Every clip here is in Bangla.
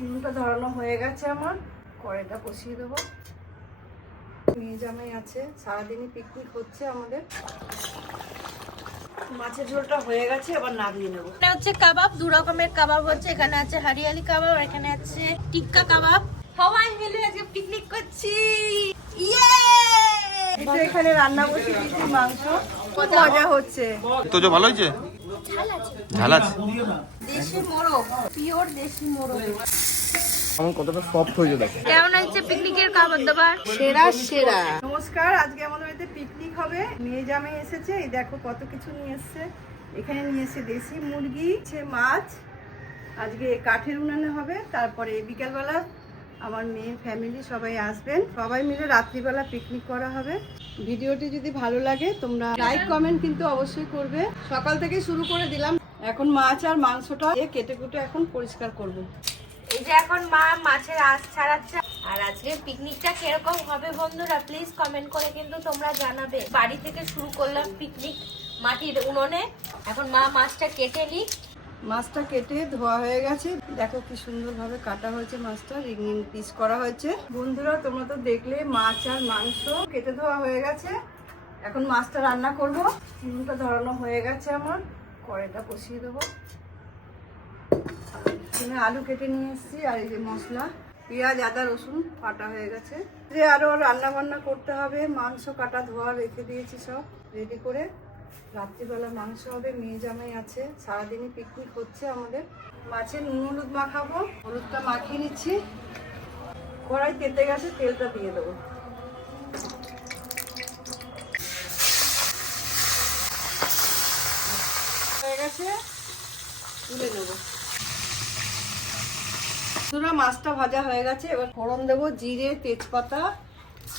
নুনটা ধরানো হয়ে গেছে আমার, কড়াইটা বসিয়ে দেবো। মেয়ে জামাই আছে, সারাদিনই পিকনিক হচ্ছে আমাদের। মাছের ঝোলটা হয়ে গেছে, এবার নামিয়ে নেবো। এটা হচ্ছে কাবাব, দু রকমের কাবাব হচ্ছে। এখানে আছে হরিয়ালি কাবাব, এখানে আছে টিক্কা কাবাব। সবাই মিলে আজকে পিকনিক করছি। ইয়ে! এখানে রান্না বসে দিয়েছি, মাংস মজা হচ্ছে। তো যে ভালো হয়েছে, ঝাল আছে। দেশি মোরগ, পিওর দেশি মোরগ। আমার কতটা সফট হয়েছে দেখো। কেমন হচ্ছে পিকনিকের খাবার দাবার? সেরা সেরা। নমস্কার, আজকে আমাদের বাড়িতে পিকনিক হবে। মেয়ে জামাই এসেছে, এই দেখো কত কিছু নিয়ে এসেছে। এখানে নিয়ে এসে দেশি মুরগি, মাছ, আজকে কাঠের উনানে হবে। তারপরে বিকেলবেলা আমার মেয়ের ফ্যামিলি সবাই আসবেন, সবাই মিলে রাত্রিবেলা পিকনিক করা হবে। ভিডিওটি যদি ভালো লাগে তোমরা লাইক কমেন্ট কিন্তু অবশ্যই করবে। সকাল থেকে শুরু করে দিলাম, এখন মাছ আর মাংসটা কেটে কুটে এখন পরিষ্কার করব। এই যে এখন মা মাছের আঁশ ছাড়াচ্ছে। আর আজকে পিকনিকটা কিরকম হবে বন্ধুরা প্লিজ কমেন্ট করে কিন্তু তোমরা জানাবে। বাড়ি থেকে শুরু করলাম পিকনিক মাটির উনুনে। এখন মা মাছটা কেটে নিক। মাছটা কেটে ধোয়া হয়ে গেছে, দেখো কি সুন্দরভাবে কাটা হয়েছে মাছটা, রিং রিং পিস করা হয়েছে। বন্ধুরা তোমরা তো দেখলে মাছ আর মাংস কেটে ধোয়া হয়ে গেছে। এখন মাছটা রান্না করব। নুনটা ধরানো হয়ে গেছে আমার, কড়াইটা বসিয়ে দেবো। এখানে আলু কেটে নিয়ে এসেছি, আর এই যে মশলা, পেঁয়াজ আদা রসুন কাটা হয়ে গেছে। যে আরো রান্না বান্না করতে হবে, মাংস কাটা ধোয়া রেখে দিয়েছি সব রেডি করে। রাত্রিবেলা মাংস হবে, মেয়ে জামাই আছে, সারাদিনই পিকনিক হচ্ছে আমাদের। মাছের নুন হলুদ মাখাবো, হলুদটা মাখিয়ে নিচ্ছি। কড়াই তেতে গেছে, তেলটা দিয়ে দেবো। হয়ে গেছে, তুলে নেবো। মাছটা ভাজা হয়ে গেছে, এবার ফোড়ন দেবো, জিরে তেজপাতা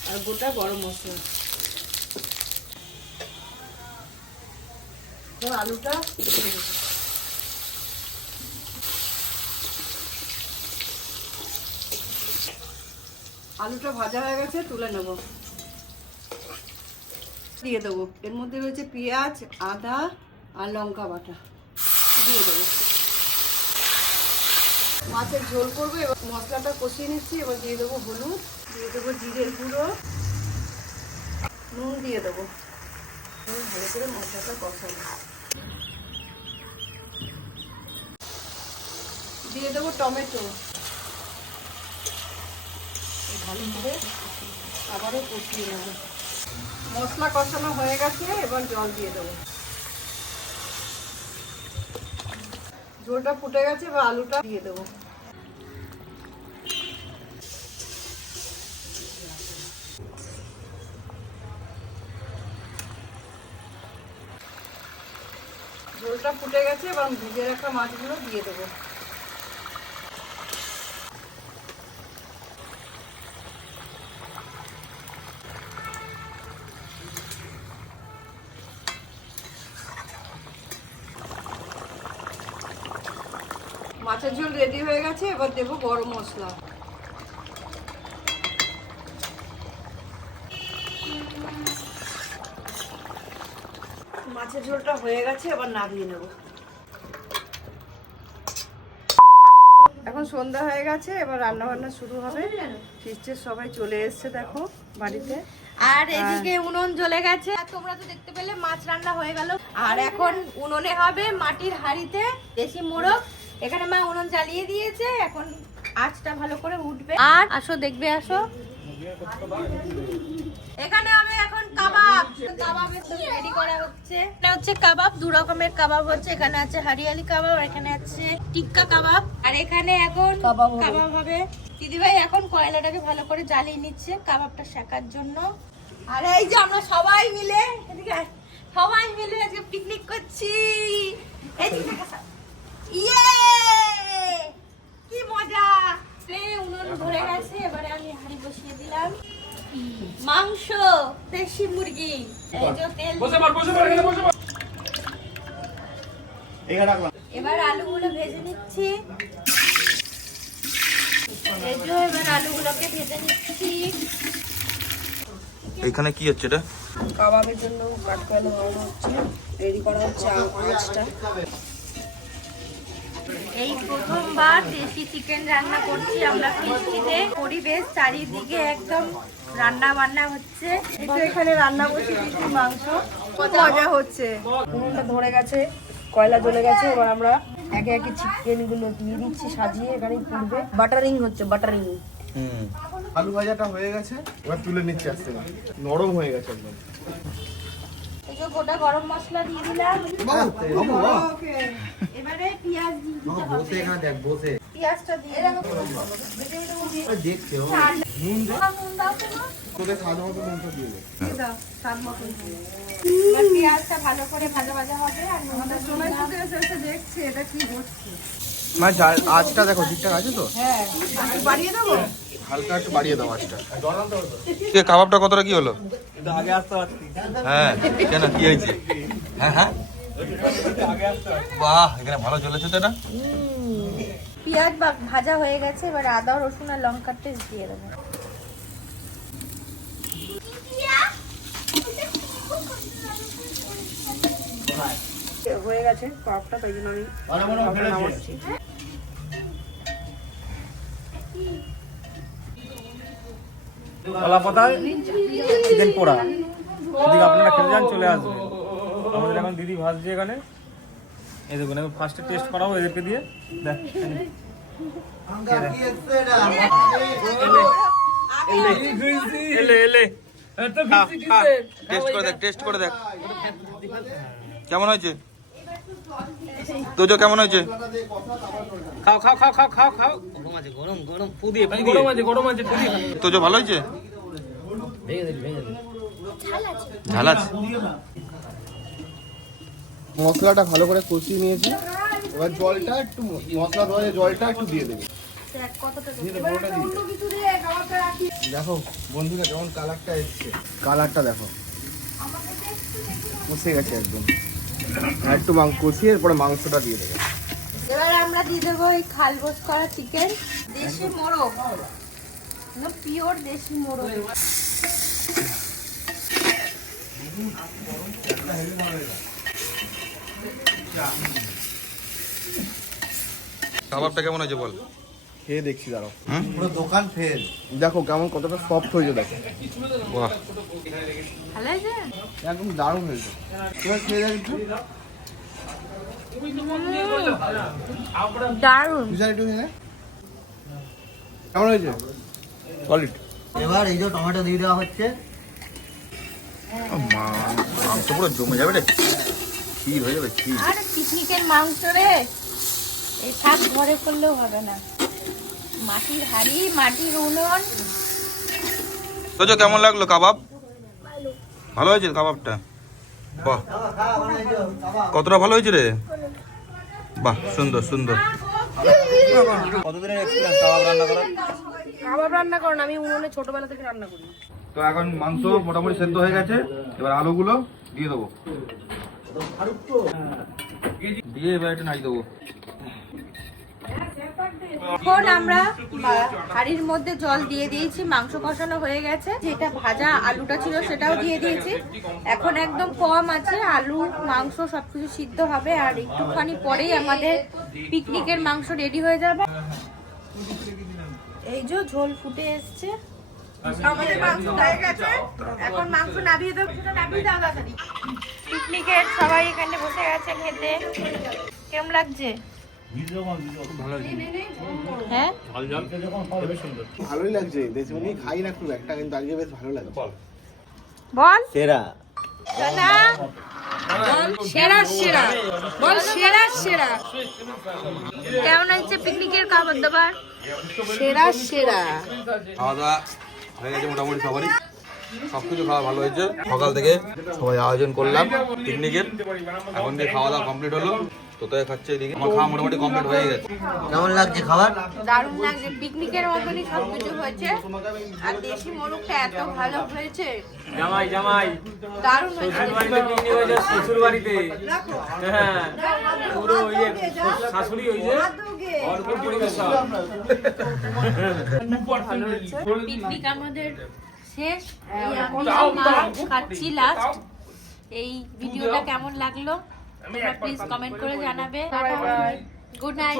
আর গোটা গরম মশলা। আলুটা ভাজা হয়ে গেছে, তুলে নেব। দিয়ে দেবো, এর মধ্যে রয়েছে পেঁয়াজ আদা আর লঙ্কা বাটা, দিয়ে দেবো। মাছের ঝোল করবো, এবার মশলাটা কষিয়ে নিচ্ছি। এবার দিয়ে দেবো হলুদ, দিয়ে দেবো জিরের গুঁড়ো, নুন দিয়ে দেবো। ভালো করে মশলাটা কষাবো। দিয়ে দেবো টমেটো, ভালো করে আবারও কষিয়ে নেবো। মশলা কষানো হয়ে গেছে, এবার জল দিয়ে দেবো। ঝোলটা ফুটে গেছে, এবার আলুটা দিয়ে দেবো। ঝোলটা ফুটে গেছে, এবার ভেজে রাখা মাছগুলো দিয়ে দেবো। মাছের ঝোল রেডি হয়ে গেছে, এবার দেবো গরম মশলা। মাছের ঝোলটা হয়ে গেছে, এবার নামিয়ে নেব। এখন সন্ধ্যা হয়ে গেছে, এবার রান্না বান্না শুরু হবে। ফিস্টের সবাই চলে এসছে দেখো বাড়িতে। আর এদিকে উনুন জ্বলে গেছে, আর তোমরা তো দেখতে পেলে মাছ রান্না হয়ে গেল। আর এখন উনুনে হবে মাটির হাঁড়িতে দেশি মোরগ। এখানে মা উনুন জ্বালিয়ে দিয়েছে, এখন আঁচটা ভালো করে উঠবে। আর আসো দেখবে, আসো। এখানে হবে এখন কাবাব। কাবাব রেডি করা হচ্ছে। এটা হচ্ছে কাবাব, দু রকমের কাবাব হচ্ছে। এখানে আছে হরিয়ালি কাবাব, এখানে আছে টিক্কা কাবাব। আর এখানে এখন কাবাব হবে। দিদিভাই এখন কয়লাটাকে ভালো করে জ্বালিয়ে নিচ্ছে কাবাবটা শেখার জন্য। আর এই যে আমরা সবাই মিলে এদিকে সবাই মিলে আজকে পিকনিক করছি। ইয়ে কি মজা! উনুন ধরে গেছে, এবারে আমি হাঁড়ি বসিয়ে দিলাম। মাংস দেশি মুরগি, এই যে তেল। এবার আলুগুলো ভেজে নিচ্ছি। এবার আলুগুলোকে ভেজে নিচ্ছি। এখানে কি হচ্ছে এটা? কাবাবের জন্য কাঠকয়লা বানানো হচ্ছে, রেডি করা হচ্ছে আঁচটা। এই প্রথমবার দেশি চিকেন রান্না করছি আমরা পিকনিকে। পরিবেশ চারিদিকে একদম রান্না বান্না হচ্ছে। এই তো এখানে রান্না বসে দিচ্ছি মাংস, মজা হচ্ছে। উনুনটা ধরে গেছে, কয়লা জ্বলে গেছে। এবার আমরা একে একে চিকেন গুলো দিয়ে দিচ্ছি সাজিয়ে। এখানেই পুড়বে। বাটারিং হচ্ছে, বাটারিং। আলু ভাজাটা হয়ে গেছে, এবার তুলে নিচ্ছি আস্তে আস্তে। নরম হয়ে গেছে একদম। এই যে গোটা গরম মশলা দিয়ে দিলাম। ওকে, এবারে পেঁয়াজ দিয়ে দিতে হবে। পেঁয়াজটা দিয়ে দিলাম। নুন দাও তো মা। তোদের স্বাদ মতো নুনটা দিয়ে দে। দিয়ে দাও স্বাদ মতো। এবার পেঁয়াজটা ভালো করে ভাজা ভাজা হবে আর আমাদের সময় ফুটে এসে দেখছে এটা কি হচ্ছে। মা আঁচটা দেখো ঠিকঠাক আছে তো? হ্যাঁ, একটু বাড়িয়ে দেবো। হালকা একটু বাড়িয়ে দাও আঁচটা। কে কাবাবটা কতটা কি হলো? আগে আসতে পারছি। হ্যাঁ, কেন কি হয়েছে? হ্যাঁ হ্যাঁ, বাহ, এখানে ভালো চলেছে তো এটা। পেঁয়াজ ভাজা হয়ে গেছে। এবার আদা রসুন আর লঙ্কার পেস্ট দিয়ে দেবো। হয়ে গেছে কাপটা, তাই জন্য আমি নামাচ্ছি। কলা পাতায় চিকেন পোড়া, যদি আপনারা খেতে যান চলে আসবেন। আমাদের এখন দিদি ভাজছে এখানে। এই দেখুন, এখন ফার্স্টে টেস্ট করাবো এদেরকে দিয়ে। দেখ এলে টেস্ট করে দেখ কেমন হয়েছে। তোজো কেমন হয়েছে? খাও খাও খাও খাও খাও খাও। গরম গরম ফু দিয়ে গরম আছে গরম আছে। তোজো ভালো হয়েছে? ঝাল আছে। মশলাটা ভালো করে কষিয়ে নিয়েছি। এবার জলটা একটু, মশলা দেওয়া জলটা একটু দিয়ে দেবে। দেখো বন্ধুরা কেমন কালারটা এসছে, কালারটা দেখো, কষে গেছে একদম। আর একটু কষিয়ে এরপরে মাংসটা দিয়ে দেবে। এবার আমরা দিয়ে দেবো এই খালবোস করা চিকেন, দেশি মোরগ, পিওর দেশি মোরগ। কাবাবটা কেমন হয়েছে বল? খেয়ে দেখছি দাঁড়াও। পুরো দোকান ফেল। দেখো কেমন কতটা সফট হয়েছে দেখো। বাহ, ভালো হয়েছে? একদম দারুণ হয়েছে। এবার খেয়ে দেখ একটু। দারুণ। বিশাল একটু খেয়ে নে। কেমন হয়েছে? সলিড। এবার এই যে টমেটো দিয়ে দেওয়া হচ্ছে। মাংস পুরো জমে যাবে রে, ক্ষীর হয়ে যাবে ক্ষীর। আর পিকনিকের মাংস রে, এই শাক ঘরে করলেও হবে না। মাটির হাঁড়ি, মাটির উনুন। তোজো কেমন লাগলো কাবাব? ভালো হয়েছে কাবাবটা? বাহ, কতটা ভালো হয়েছে রে, বাহ, সুন্দর সুন্দর। কতদিনের এক্সপিরিয়েন্স কাবাব রান্না করার? কাবাব রান্না করেন, আমি উনুনে ছোটবেলা থেকে রান্না করি। তো এখন মাংস মোটামুটি সেদ্ধ হয়ে গেছে। এবার আলুগুলো দিয়ে দেবো, দিয়ে এবার একটু নাড়িয়ে দেবো। এখন আমরা হাঁড়ির মধ্যে জল দিয়ে দিয়েছি, মাংস কষানো হয়ে গেছে। যেটা ভাজা আলুটা ছিল সেটাও দিয়ে দিয়েছি। এখন একদম কম আছে, আলু মাংস সবকিছু সিদ্ধ হবে আর একটুখানি পরেই আমাদের পিকনিকের মাংস রেডি হয়ে যাবে। এই যে ঝোল ফুটে এসছে, আমাদের মাংস হয়ে গেছে। এখন মাংস নামিয়ে দাও, নামিয়ে দাও তাড়াতাড়ি। পিকনিকের সবাই এখানে বসে গেছে খেতে। কেমন লাগছে? হ্যাঁ, ভালোই লাগছে, দেশমনি খাই না খুব একটা, কিন্তু আজকে বেশ ভালো লাগছে। বল সেরা সোনা। সেরা সেরা বল, সেরা সেরা কেমন হয়েছে পিকনিকের খাবার দাবার? সেরা সেরা। খাওয়া দাওয়া হয়ে গেছে মোটামুটি সবারই, সবকিছু খাওয়া ভালো হয়েছে। সকাল থেকে সবাই আয়োজন করলাম পিকনিকের, এখন দিয়ে খাওয়া দাওয়া কমপ্লিট হলো। তোতায় খাচ্ছে এদিকে, আমার খাওয়া মোটামুটি কমপ্লিট হয়ে গেছে। কেমন লাগছে খাবার? দারুণ লাগছে, পিকনিকের মতনই সবকিছু হয়েছে। আর দেশি মোরগটা এত ভালো হয়েছে, জামাই জামাই দারুণ হয়েছে। শ্বশুর বাড়িতে পিকনিক হয়েছে, শ্বশুর বাড়িতে। হ্যাঁ, পুরো ওই যে শাশুড়ি ওই যে অল্প পরিবেশ সব। পিকনিক আমাদের শেষ, এই আমি আর মা খাচ্ছি লাস্ট। এই ভিডিওটা কেমন লাগলো তোমরা প্লিজ কমেন্ট করে জানাবে। Good night.